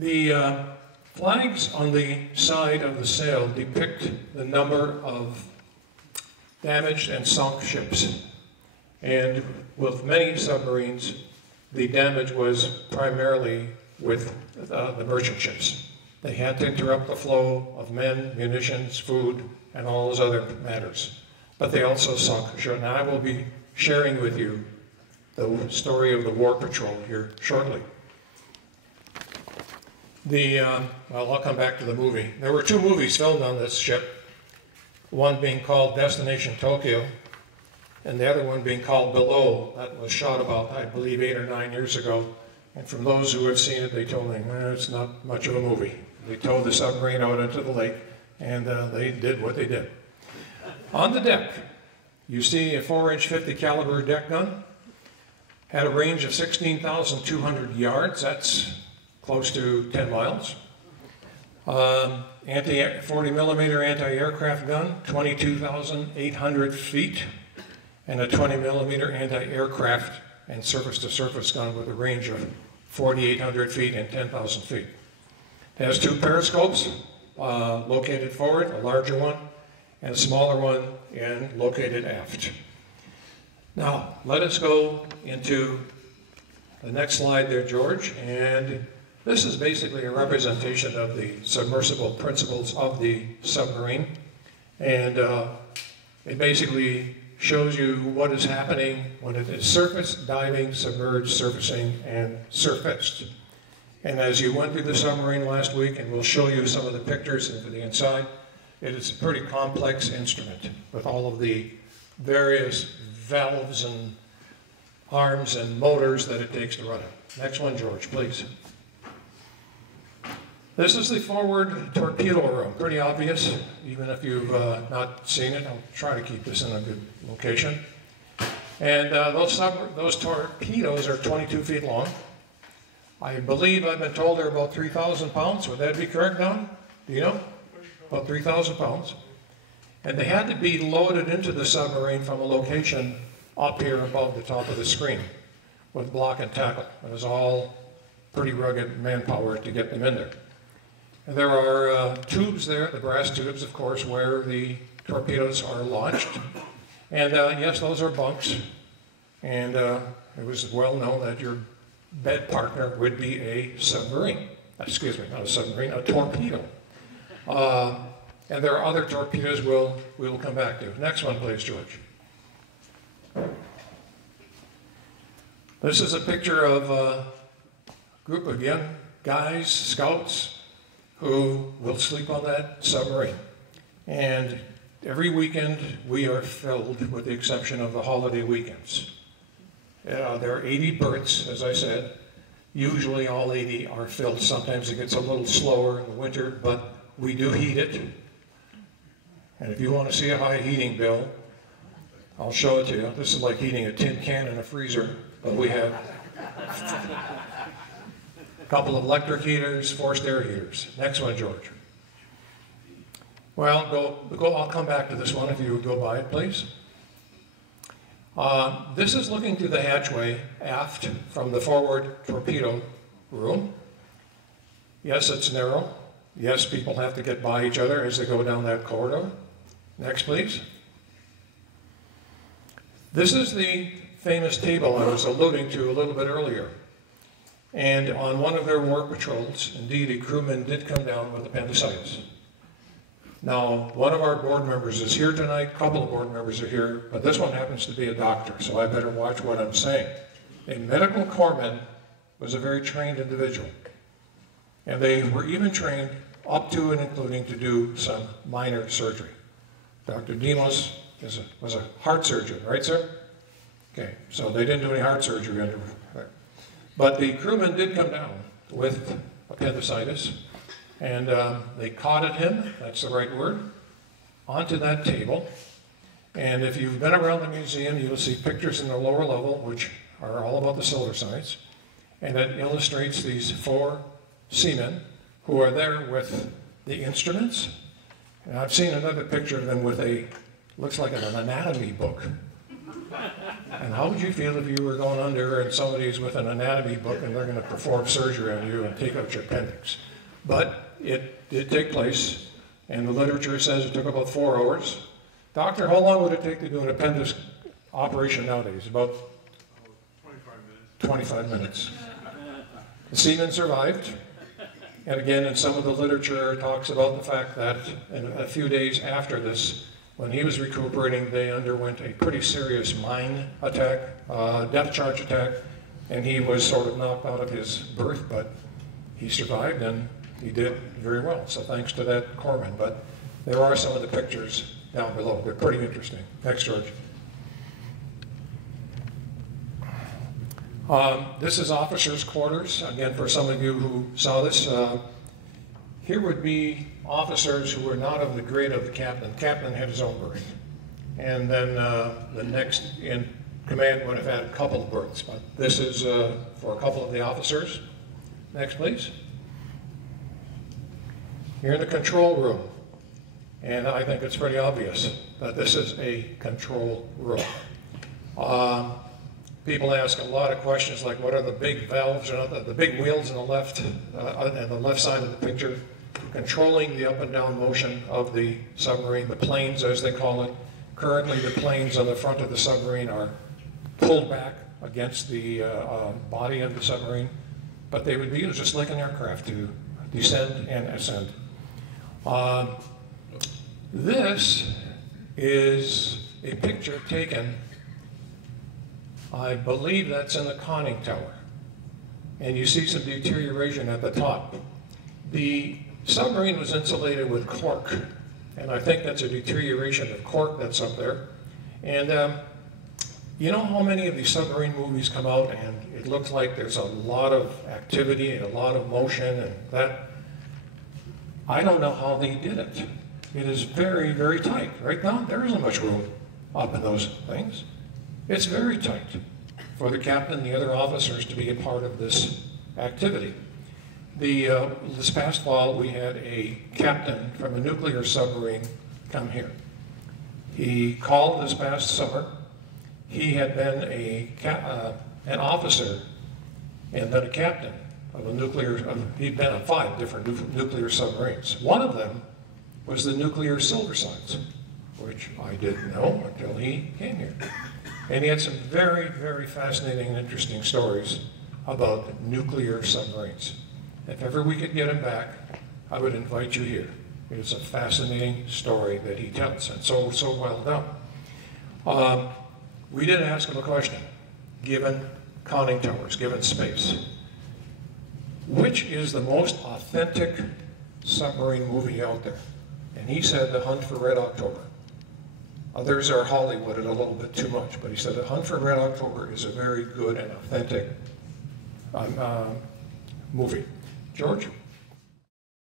The flags on the side of the sail depict the number of damaged and sunk ships. And with many submarines, the damage was primarily with the merchant ships. They had to interrupt the flow of men, munitions, food, and all those other matters. But they also sunk ships. Now I will be sharing with you the story of the War Patrol here shortly. Well, I'll come back to the movie. There were 2 movies filmed on this ship, one being called Destination Tokyo, and the other one being called Below. That was shot about, I believe, 8 or 9 years ago. And from those who have seen it, they told me, it's not much of a movie. They towed the submarine out into the lake, and they did what they did. On the deck, you see a 4-inch 50 caliber deck gun. Had a range of 16,200 yards. That's close to 10 miles. 40 millimeter anti-aircraft gun, 22,800 feet, and a 20 millimeter anti-aircraft and surface-to-surface gun with a range of 4,800 feet and 10,000 feet. It has 2 periscopes located forward, a larger one, and a smaller one located aft. Now, let us go into the next slide there, George, and this is basically a representation of the submersible principles of the submarine, and it basically shows you what is happening when it is surface, diving, submerged, surfacing, and surfaced. And as you went through the submarine last week, and we'll show you some of the pictures into the inside, it is a pretty complex instrument with all of the various valves and arms and motors that it takes to run it. Next one, George, please. This is the forward torpedo room. Pretty obvious, even if you've not seen it. I'll try to keep this in a good location. And those torpedoes are 22 feet long. I believe I've been told they're about 3,000 pounds. Would that be correct, Don? Do you know? About 3,000 pounds. And they had to be loaded into the submarine from a location up here above the top of the screen with block and tackle. It was all pretty rugged manpower to get them in there. And there are tubes there, the brass tubes, of course, where the torpedoes are launched. And yes, those are bunks. And it was well known that your bed partner would be a submarine. Excuse me, not a submarine, a torpedo. And there are other torpedoes we'll come back to. Next one, please, George. This is a picture of a group of young guys, scouts, who will sleep on that submarine. And every weekend we are filled, with the exception of the holiday weekends. There are 80 berths, as I said. Usually all 80 are filled. Sometimes it gets a little slower in the winter, but we do heat it. And if you want to see a high heating bill, I'll show it to you. This is like heating a tin can in a freezer, but we have a couple of electric heaters, forced air heaters. Next one, George. Well, I'll come back to this one if you would go by it, please. This is looking through the hatchway aft from the forward torpedo room. Yes, it's narrow. Yes, people have to get by each other as they go down that corridor. Next, please. This is the famous table I was alluding to a little bit earlier. And on one of their war patrols, indeed, a crewman did come down with appendicitis. Now, one of our board members is here tonight, a couple of board members are here, but this one happens to be a doctor, so I better watch what I'm saying. A medical corpsman was a very trained individual. And they were even trained up to and including to do some minor surgery. Dr. Demos was a heart surgeon, right, sir? Okay, so they didn't do any heart surgery under there. But the crewman did come down with appendicitis, and they cotted him, that's the right word, onto that table. And if you've been around the museum, you'll see pictures in the lower level, which are all about the solar science, and it illustrates these 4 seamen who are there with the instruments. And I've seen another picture of them with looks like an anatomy book. And how would you feel if you were going under and somebody's with an anatomy book and they're going to perform surgery on you and take out your appendix? But it did take place, and the literature says it took about 4 hours. Doctor, how long would it take to do an appendix operation nowadays? About 25 minutes. The seaman survived. And again, in some of the literature, talks about the fact that in a few days after this, when he was recuperating, they underwent a pretty serious mine attack, depth charge attack, and he was sort of knocked out of his berth, but he survived and he did very well. So thanks to that corpsman. But there are some of the pictures down below. They're pretty interesting. Next, George. This is officers' quarters. Again, for some of you who saw this, here would be officers who were not of the grade of the captain. The captain had his own berth. And then the next in command would have had a couple of berths. But this is for a couple of the officers. Next, please. You're in the control room. And I think it's pretty obvious that this is a control room. People ask a lot of questions like, what are the big valves, the big wheels on the left, and the left side of the picture, controlling the up and down motion of the submarine, the planes as they call it. Currently the planes on the front of the submarine are pulled back against the body of the submarine, but they would be used just like an aircraft to descend and ascend. This is a picture taken, I believe that's in the conning tower. And you see some deterioration at the top. The submarine was insulated with cork, and I think that's a deterioration of cork that's up there. And you know how many of these submarine movies come out and it looks like there's a lot of activity and a lot of motion and that? I don't know how they did it. It is very, very tight. Right now, there isn't much room up in those things. It's very tight for the captain and the other officers to be a part of this activity. This past fall, we had a captain from a nuclear submarine come here. He called this past summer. He had been an officer and then a captain of a nuclear, he'd been on 5 different nuclear submarines. One of them was the nuclear Silversides, which I didn't know until he came here. And he had some very, very fascinating and interesting stories about nuclear submarines. If ever we could get him back, I would invite you here. It's a fascinating story that he tells, and so well done. We did ask him a question, given conning towers, given space. Which is the most authentic submarine movie out there? And he said The Hunt for Red October. Others are Hollywooded a little bit too much, but he said The Hunt for Red October is a very good and authentic movie. George?